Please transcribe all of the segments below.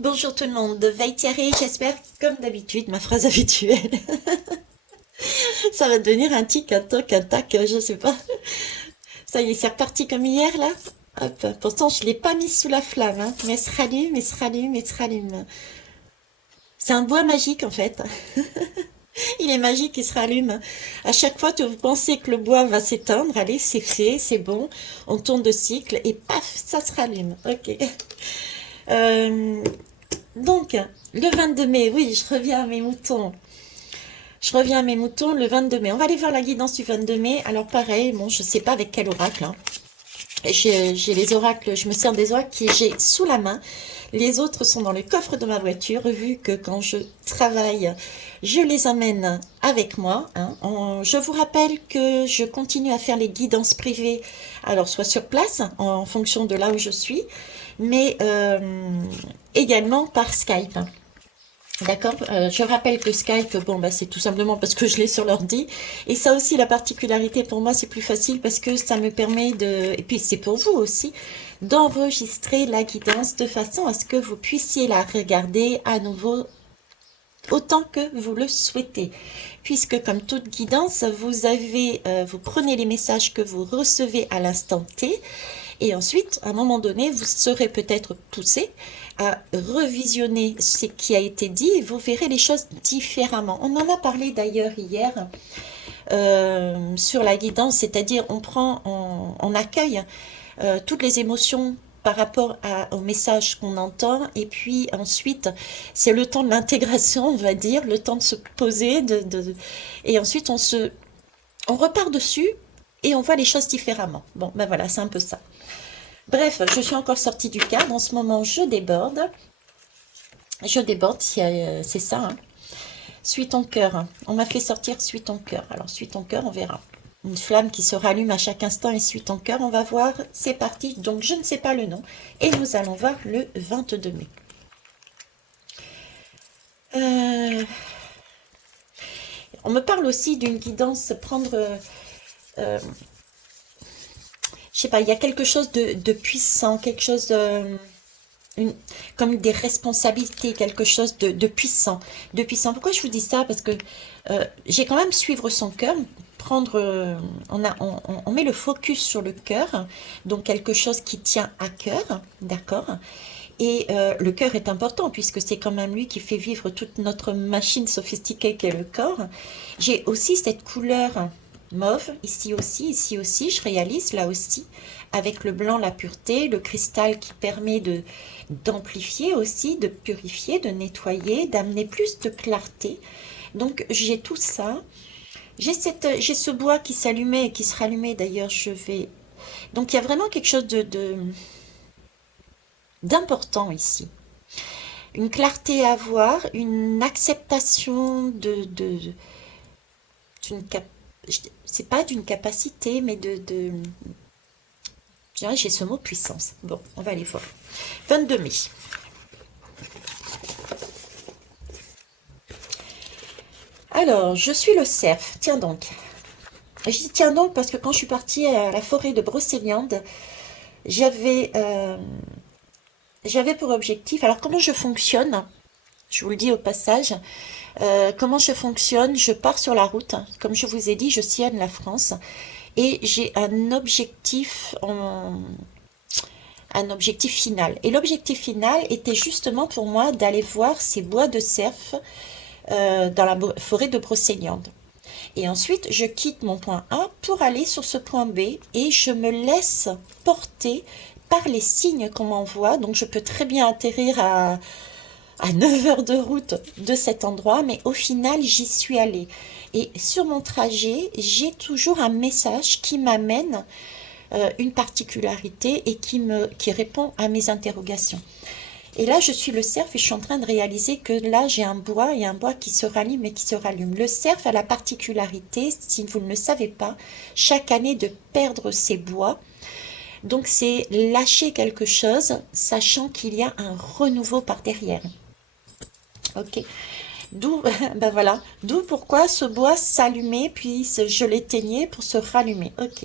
Bonjour tout le monde, veille Thierry, j'espère comme d'habitude, ma phrase habituelle. Ça va devenir un tic, un toc, un tac, je sais pas. Ça y est, c'est reparti comme hier là. Hop. Pourtant, je l'ai pas mis sous la flamme, hein. Mais elle se rallume, elle se rallume, elle se rallume. C'est un bois magique en fait. Il est magique, il se rallume. À chaque fois que vous pensez que le bois va s'éteindre, allez, c'est fait, c'est bon. On tourne de cycle et paf, ça se rallume. Ok. Euh, donc, le 22 mai, oui, je reviens à mes moutons. Je reviens à mes moutons le 22 mai. On va aller voir la guidance du 22 mai. Alors pareil, bon, je sais pas avec quel oracle, hein. J'ai les oracles, je me sers des oracles que j'ai sous la main. Les autres sont dans le coffre de ma voiture, vu que quand je travaille, je les amène avec moi, hein. Je vous rappelle que je continue à faire les guidances privées, alors soit sur place, en fonction de là où je suis, mais également par Skype. D'accord. Je rappelle que Skype, bon, bah, c'est tout simplement parce que je l'ai sur l'ordi. Et ça aussi, la particularité pour moi, c'est plus facile parce que ça me permet de, et puis c'est pour vous aussi, d'enregistrer la guidance de façon à ce que vous puissiez la regarder à nouveau autant que vous le souhaitez. Puisque comme toute guidance, vous prenez les messages que vous recevez à l'instant T et ensuite, à un moment donné, vous serez peut-être poussé à revisionner ce qui a été dit et vous verrez les choses différemment. On en a parlé d'ailleurs hier sur la guidance, c'est-à-dire on accueille toutes les émotions par rapport au message qu'on entend et puis ensuite c'est le temps de l'intégration, on va dire, le temps de se poser et ensuite on repart dessus et on voit les choses différemment. Bon, ben voilà, c'est un peu ça. Bref, je suis encore sortie du cadre. En ce moment, je déborde. Je déborde, c'est ça, hein. Suis ton cœur. On m'a fait sortir suis ton cœur. Alors, suis ton cœur, on verra. Une flamme qui se rallume à chaque instant et suis ton cœur. On va voir. C'est parti. Donc, je ne sais pas le nom. Et nous allons voir le 22 mai. Euh, on me parle aussi d'une guidance, je sais pas, il y a quelque chose de puissant, quelque chose une- comme des responsabilités, quelque chose de puissant, de puissant. Pourquoi je vous dis ça? Parce que j'ai quand même suivre son cœur, on met le focus sur le cœur, donc quelque chose qui tient à cœur, d'accord? Et le cœur est important puisque c'est quand même lui qui fait vivre toute notre machine sophistiquée qu'est le corps. J'ai aussi cette couleur mauve, ici aussi, je réalise là aussi, avec le blanc, la pureté, le cristal qui permet d'amplifier aussi, de purifier, de nettoyer, d'amener plus de clarté. Donc j'ai tout ça. J'ai ce bois qui s'allumait et qui se rallumait d'ailleurs, Donc il y a vraiment quelque chose d'important ici. Une clarté à avoir, une acceptation d'une cap... C'est pas d'une capacité, mais je dirais, j'ai ce mot puissance. Bon, on va aller voir. 22 mai. Alors, je suis le cerf. Tiens donc. Je dis tiens donc parce que quand je suis partie à la forêt de Brocéliande, j'avais j'avais pour objectif. Alors, comment je fonctionne? Je vous le dis au passage. Comment je fonctionne? Je pars sur la route. Comme je vous ai dit, je sillonne la France et j'ai un objectif final. Et l'objectif final était justement pour moi d'aller voir ces bois de cerf dans la forêt de Brocéliande. Et ensuite, je quitte mon point A pour aller sur ce point B et je me laisse porter par les signes qu'on m'envoie. Donc, je peux très bien atterrir à 9 heures de route de cet endroit, mais au final, j'y suis allée. Et sur mon trajet, j'ai toujours un message qui m'amène une particularité et qui répond à mes interrogations. Et là, je suis le cerf et je suis en train de réaliser que là, j'ai un bois et un bois qui se rallume et qui se rallume. Le cerf a la particularité, si vous ne le savez pas, chaque année de perdre ses bois. Donc, c'est lâcher quelque chose, sachant qu'il y a un renouveau par derrière. Ok. D'où, ben voilà, d'où pourquoi ce bois s'allumait, puis je l'éteignais pour se rallumer. Ok.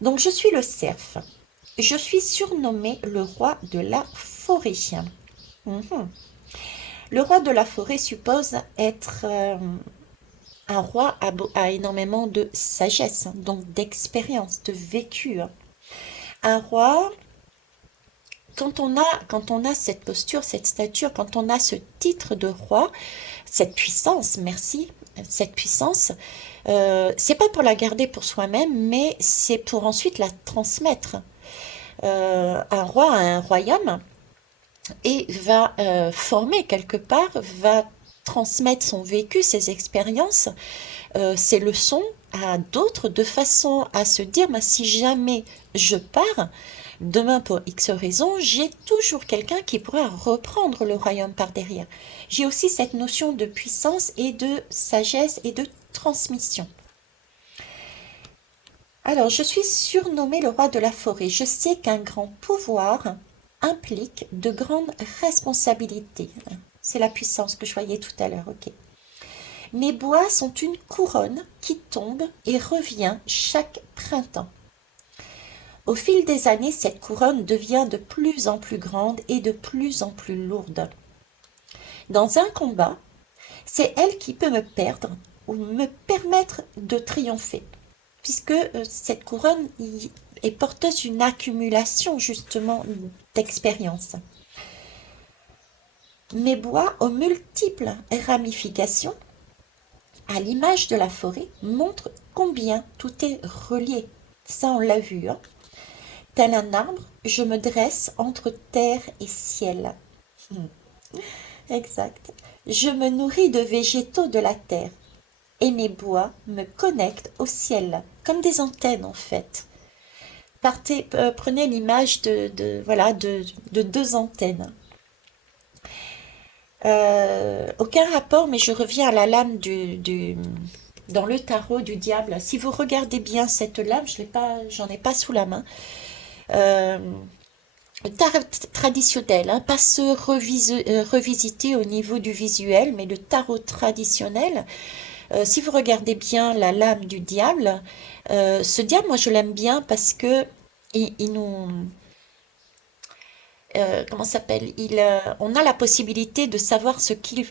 Donc, je suis le cerf. Je suis surnommé le roi de la forêt. Mhm. Le roi de la forêt suppose être un roi a énormément de sagesse, hein, donc d'expérience, de vécu, hein. Un roi, quand on a cette posture, cette stature, quand on a ce titre de roi, cette puissance, merci, cette puissance, c'est pas pour la garder pour soi-même, mais c'est pour ensuite la transmettre. Un roi a un royaume et va former quelque part, va transmettre son vécu, ses expériences, ses leçons à d'autres de façon à se dire, bah, si jamais je pars, demain pour X raison, j'ai toujours quelqu'un qui pourra reprendre le royaume par derrière. J'ai aussi cette notion de puissance et de sagesse et de transmission. Alors, je suis surnommé le roi de la forêt. Je sais qu'un grand pouvoir implique de grandes responsabilités. C'est la puissance que je voyais tout à l'heure, ok. Mes bois sont une couronne qui tombe et revient chaque printemps. Au fil des années, cette couronne devient de plus en plus grande et de plus en plus lourde. Dans un combat, c'est elle qui peut me perdre ou me permettre de triompher, puisque cette couronne est porteuse d'une accumulation justement d'expérience. Mes bois aux multiples ramifications, à l'image de la forêt, montrent combien tout est relié. Ça, on l'a vu, hein. Tel un arbre, je me dresse entre terre et ciel. Exact. Je me nourris de végétaux de la terre et mes bois me connectent au ciel, comme des antennes en fait. Prenez l'image voilà, de deux antennes. Aucun rapport, mais je reviens à la lame dans le tarot du diable. Si vous regardez bien cette lame, j'en ai pas sous la main. Euh, Tarot traditionnel, hein, pas se revisiter au niveau du visuel, mais le tarot traditionnel. Si vous regardez bien la lame du diable, ce diable, moi je l'aime bien parce que il nous, comment ça s'appelle? On a la possibilité de savoir ce qu'il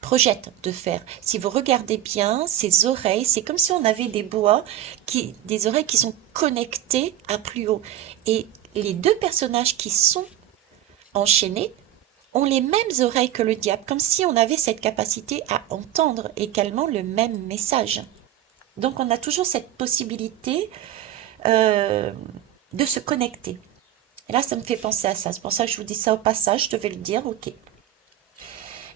projette de faire. Si vous regardez bien ses oreilles, c'est comme si on avait des oreilles qui sont connectées à plus haut. Et les deux personnages qui sont enchaînés ont les mêmes oreilles que le diable, comme si on avait cette capacité à entendre également le même message. Donc on a toujours cette possibilité euh, de se connecter. Et là, ça me fait penser à ça. C'est pour ça que je vous dis ça au passage, je devais le dire, ok.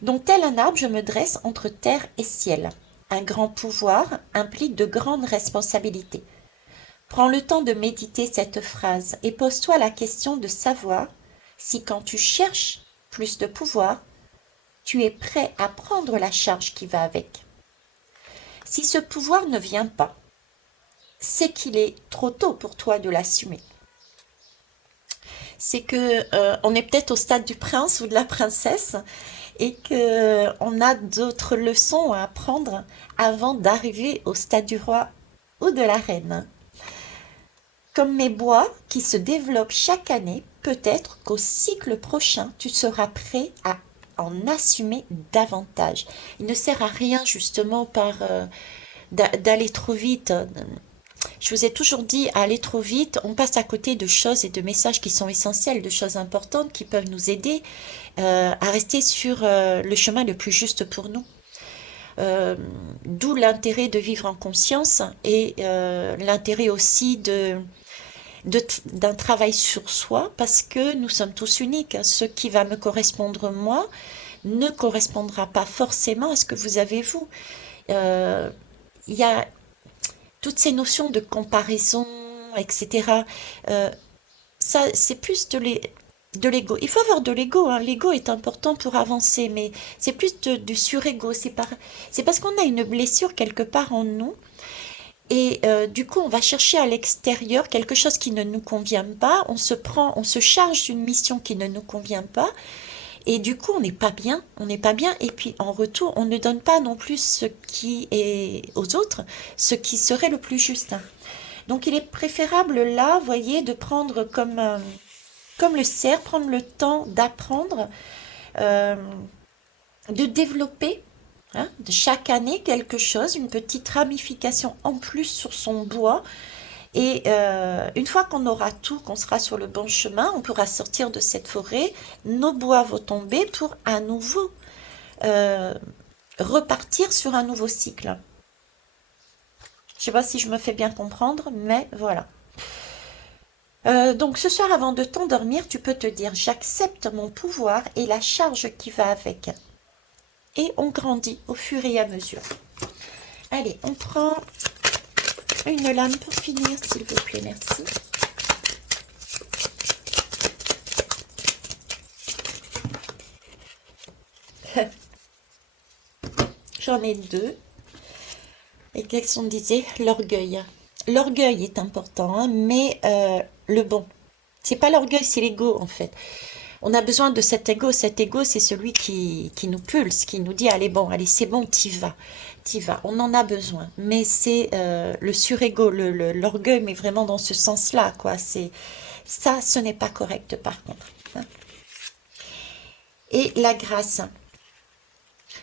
Donc tel un arbre, je me dresse entre terre et ciel. Un grand pouvoir implique de grandes responsabilités. Prends le temps de méditer cette phrase et pose-toi la question de savoir si quand tu cherches plus de pouvoir, tu es prêt à prendre la charge qui va avec. Si ce pouvoir ne vient pas, c'est qu'il est trop tôt pour toi de l'assumer. C'est que on est peut-être au stade du prince ou de la princesse et que on a d'autres leçons à apprendre avant d'arriver au stade du roi ou de la reine. Comme mes bois qui se développent chaque année, peut-être qu'au cycle prochain, tu seras prêt à en assumer davantage. Il ne sert à rien justement d'aller trop vite. Je vous ai toujours dit, aller trop vite, on passe à côté de choses et de messages qui sont essentiels, de choses importantes qui peuvent nous aider à rester sur le chemin le plus juste pour nous. D'où l'intérêt de vivre en conscience et l'intérêt aussi d'un travail sur soi parce que nous sommes tous uniques. Ce qui va me correspondre moi ne correspondra pas forcément à ce que vous avez vous. Il y a toutes ces notions de comparaison, etc. euh, Ça, c'est plus de l'ego. Il faut avoir de l'ego, hein. L'ego est important pour avancer, mais c'est plus du surego. C'est parce qu'on a une blessure quelque part en nous. Et du coup, on va chercher à l'extérieur quelque chose qui ne nous convient pas. On se charge d'une mission qui ne nous convient pas. Et du coup, on n'est pas bien, on n'est pas bien. Et puis, en retour, on ne donne pas non plus ce qui est aux autres, ce qui serait le plus juste. Donc, il est préférable là, voyez, de prendre comme le cerf, prendre le temps d'apprendre, euh, de développer hein, de chaque année quelque chose, une petite ramification en plus sur son bois. Et une fois qu'on aura tout, qu'on sera sur le bon chemin, on pourra sortir de cette forêt, nos bois vont tomber pour à nouveau euh, repartir sur un nouveau cycle. Je sais pas si je me fais bien comprendre, mais voilà. Donc ce soir, avant de t'endormir, tu peux te dire, j'accepte mon pouvoir et la charge qui va avec. Et on grandit au fur et à mesure. Allez, on prend une lame pour finir, s'il vous plaît, merci. J'en ai deux. Et qu'est-ce qu'on disait? L'orgueil. L'orgueil est important, hein, mais le bon. C'est pas l'orgueil, c'est l'ego, en fait. On a besoin de cet ego. Cet ego, c'est celui qui nous pulse, qui nous dit, allez, bon, allez, c'est bon, t'y vas. T'y vas. On en a besoin. Mais c'est le surego, l'orgueil, mais vraiment dans ce sens-là, quoi. C'est ça, ce n'est pas correct, par contre. Hein. Et la grâce.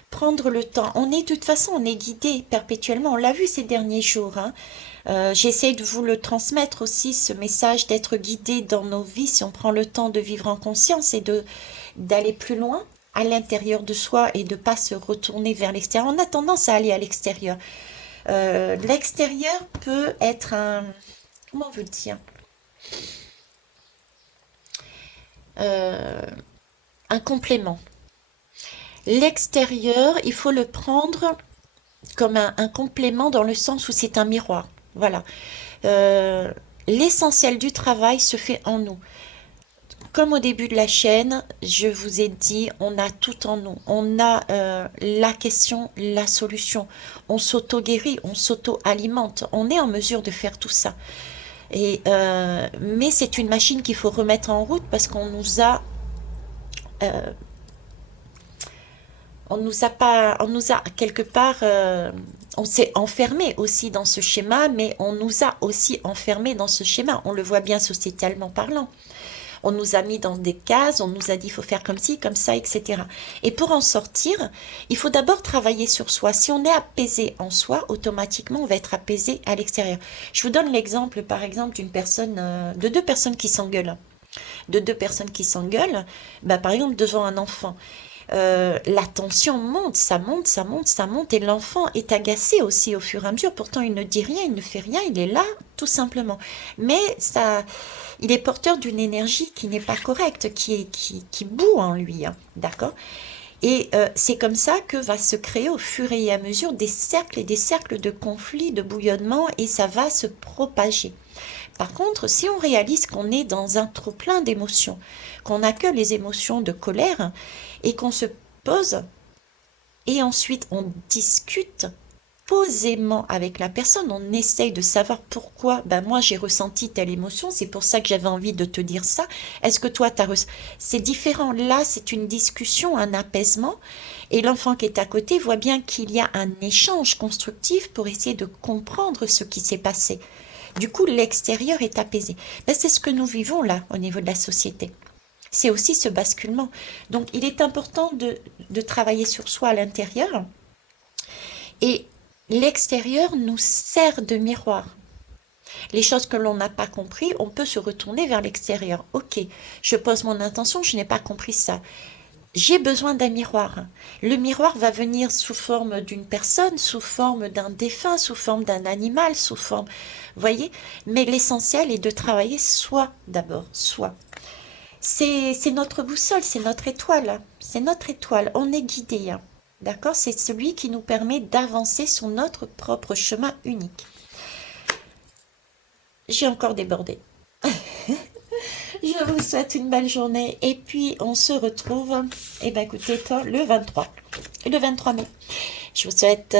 Prendre le temps. On est de toute façon, on est guidé perpétuellement. On l'a vu ces derniers jours. Hein. J'essaie de vous le transmettre aussi, ce message d'être guidé dans nos vies, si on prend le temps de vivre en conscience et de d'aller plus loin à l'intérieur de soi et de pas se retourner vers l'extérieur. On a tendance à aller à l'extérieur. L'extérieur peut être un... Comment vous dire? Euh, un complément. L'extérieur, il faut le prendre comme un complément dans le sens où c'est un miroir. Voilà. Euh, L'essentiel du travail se fait en nous. Comme au début de la chaîne, je vous ai dit, on a tout en nous. On a la question, la solution. On s'auto-guérit, on s'auto-alimente. On est en mesure de faire tout ça. Mais c'est une machine qu'il faut remettre en route parce qu'on nous a euh, on nous a pas, on nous a quelque part, on s'est enfermé aussi dans ce schéma, mais on nous a aussi enfermé dans ce schéma. On le voit bien sociétalement parlant. On nous a mis dans des cases, on nous a dit il faut faire comme ci, comme ça, etc. Et pour en sortir, il faut d'abord travailler sur soi. Si on est apaisé en soi, automatiquement on va être apaisé à l'extérieur. Je vous donne l'exemple, par exemple, d'une personne, de deux personnes qui s'engueulent. De deux personnes qui s'engueulent, bah, par exemple devant un enfant. La tension monte, ça monte, ça monte, ça monte, et l'enfant est agacé aussi au fur et à mesure. Pourtant, il ne dit rien, il ne fait rien, il est là, tout simplement. Mais ça, il est porteur d'une énergie qui n'est pas correcte, qui bout en lui, hein, d'accord? Et c'est comme ça que va se créer au fur et à mesure des cercles et des cercles de conflits, de bouillonnement, et ça va se propager. Par contre, si on réalise qu'on est dans un trop-plein d'émotions, qu'on n'a que les émotions de colère, et qu'on se pose, et ensuite on discute posément avec la personne, on essaye de savoir pourquoi, ben moi j'ai ressenti telle émotion, c'est pour ça que j'avais envie de te dire ça, est-ce que toi t'as ressenti... C'est différent, là c'est une discussion, un apaisement, et l'enfant qui est à côté voit bien qu'il y a un échange constructif pour essayer de comprendre ce qui s'est passé. Du coup, l'extérieur est apaisé. Ben, c'est ce que nous vivons là, au niveau de la société. C'est aussi ce basculement. Donc, il est important de travailler sur soi à l'intérieur. Et l'extérieur nous sert de miroir. Les choses que l'on n'a pas compris, on peut se retourner vers l'extérieur. Ok, je pose mon intention, je n'ai pas compris ça. J'ai besoin d'un miroir. Le miroir va venir sous forme d'une personne, sous forme d'un défunt, sous forme d'un animal, sous forme... Vous voyez? Mais l'essentiel est de travailler soi d'abord, soi. C'est notre boussole, c'est notre étoile. Hein. C'est notre étoile, on est guidé. Hein. D'accord? C'est celui qui nous permet d'avancer sur notre propre chemin unique. J'ai encore débordé. Je vous souhaite une belle journée et puis on se retrouve, eh ben écoutez, toi, le 23 mai. Je vous souhaite,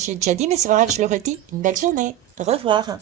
j'ai déjà dit, mais c'est pas grave, je le redis, une belle journée. Au revoir.